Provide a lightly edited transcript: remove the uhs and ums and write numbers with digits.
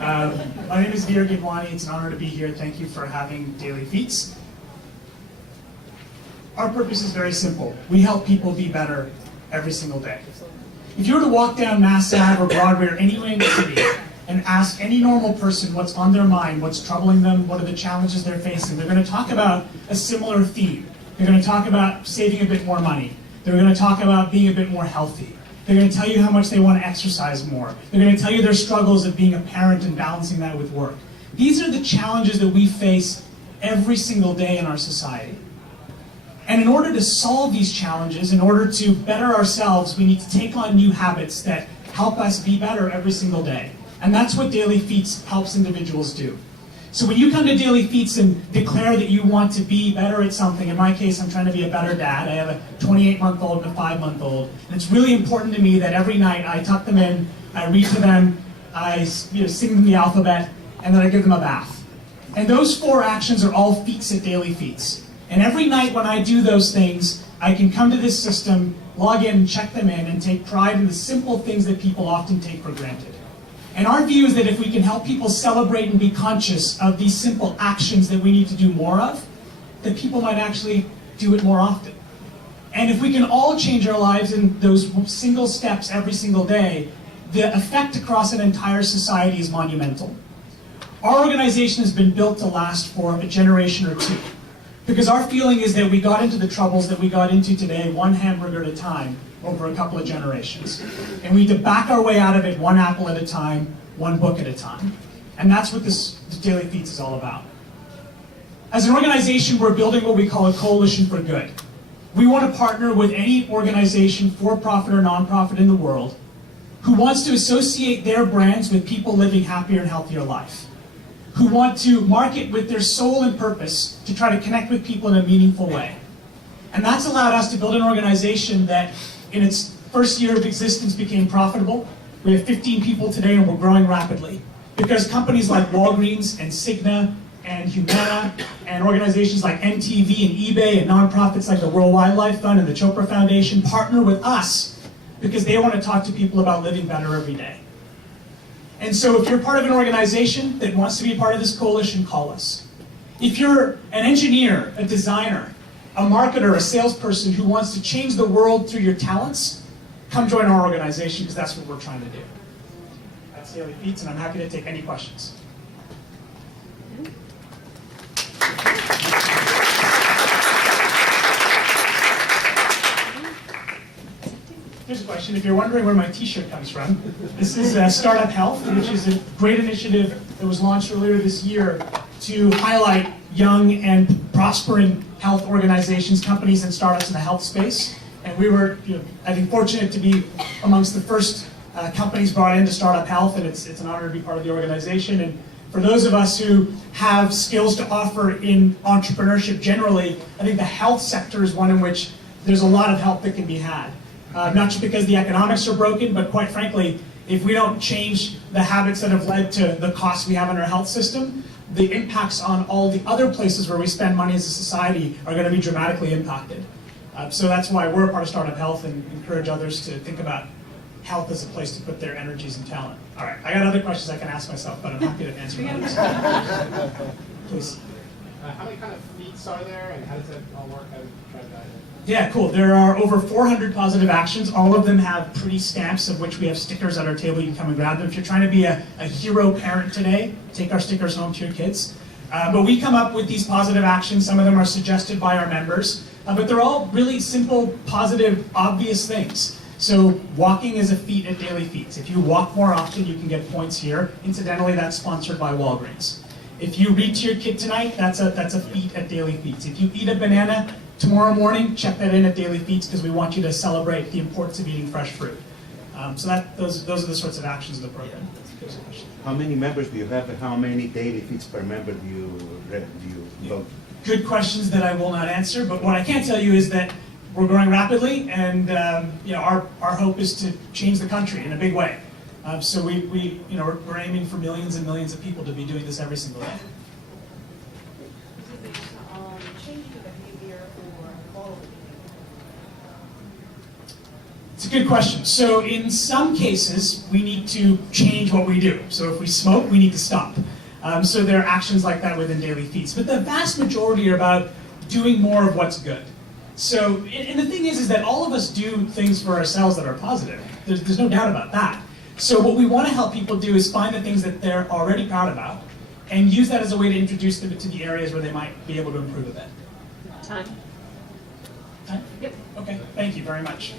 My name is Veer Gidwani. It's an honor to be here. Thank you for having DailyFeats. Our purpose is very simple. We help people be better every single day. If you were to walk down Mass Ave or Broadway or anywhere in the city and ask any normal person what's on their mind, what's troubling them, what are the challenges they're facing, they're going to talk about a similar theme. They're going to talk about saving a bit more money. They're going to talk about being a bit more healthy. They're going to tell you how much they want to exercise more. They're going to tell you their struggles of being a parent and balancing that with work. These are the challenges that we face every single day in our society. And in order to solve these challenges, in order to better ourselves, we need to take on new habits that help us be better every single day. And that's what DailyFeats helps individuals do. So when you come to DailyFeats and declare that you want to be better at something, in my case, I'm trying to be a better dad. I have a 28-month-old and a 5-month-old. And it's really important to me that every night I tuck them in, I read to them, I sing them the alphabet, and then I give them a bath. And those 4 actions are all feats at DailyFeats. And every night when I do those things, I can come to this system, log in, check them in, and take pride in the simple things that people often take for granted. And our view is that if we can help people celebrate and be conscious of these simple actions that we need to do more of, that people might actually do it more often. And if we can all change our lives in those single steps every single day, the effect across an entire society is monumental. Our organization has been built to last for a generation or 2. Because our feeling is that we got into the troubles that we got into today, one hamburger at a time, over a couple of generations. And we need to back our way out of it one apple at a time, one book at a time. And that's what this DailyFeats is all about. As an organization, we're building what we call a coalition for good. We want to partner with any organization, for-profit or non-profit in the world, who wants to associate their brands with people living happier and healthier life, who want to market with their soul and purpose to try to connect with people in a meaningful way. And that's allowed us to build an organization that in its first year of existence became profitable. We have 15 people today and we're growing rapidly because companies like Walgreens and Cigna and Humana and organizations like MTV and eBay and nonprofits like the World Wildlife Fund and the Chopra Foundation partner with us because they want to talk to people about living better every day. And so if you're part of an organization that wants to be part of this coalition, call us. If you're an engineer, a designer, a marketer, a salesperson who wants to change the world through your talents, come join our organization because that's what we're trying to do. That's DailyFeats, and I'm happy to take any questions. Here's a question. If you're wondering where my t-shirt comes from, this is Startup Health, which is a great initiative that was launched earlier this year to highlight young and prospering health organizations, companies, and startups in the health space. And we were, I think, fortunate to be amongst the first companies brought into Startup Health, and it's an honor to be part of the organization. And for those of us who have skills to offer in entrepreneurship generally, I think the health sector is one in which there's a lot of help that can be had. Not just because the economics are broken, but quite frankly, if we don't change the habits that have led to the costs we have in our health system, the impacts on all the other places where we spend money as a society are going to be dramatically impacted. So that's why we're a part of Startup Health and encourage others to think about health as a place to put their energies and talent. All right, I got other questions I can ask myself, but I'm happy to answer others. Please. How many kind of feats are there, and how does that all work? How do you try to dive in? Yeah, cool. There are over 400 positive actions. All of them have pretty stamps, of which we have stickers at our table. You can come and grab them. If you're trying to be a hero parent today, take our stickers home to your kids. But we come up with these positive actions. Some of them are suggested by our members. But they're all really simple, positive, obvious things. So walking is a feat at DailyFeats. If you walk more often, you can get points here. Incidentally, that's sponsored by Walgreens. If you read to your kid tonight, that's a feat at DailyFeats. If you eat a banana tomorrow morning, check that in at DailyFeats because we want you to celebrate the importance of eating fresh fruit. So those are the sorts of actions of the program. How many members do you have, and how many DailyFeats per member do you vote? Good questions that I will not answer, but what I can tell you is that we're growing rapidly, and our hope is to change the country in a big way. So we're aiming for millions and millions of people to be doing this every single day. It's It's a good question. So in some cases, we need to change what we do. So if we smoke, we need to stop. So there are actions like that within DailyFeats. But the vast majority are about doing more of what's good. So, and the thing is that all of us do things for ourselves that are positive. There's no doubt about that. So what we want to help people do is find the things that they're already proud about and use that as a way to introduce them to the areas where they might be able to improve a bit. Time. Time? Yep. Okay, thank you very much.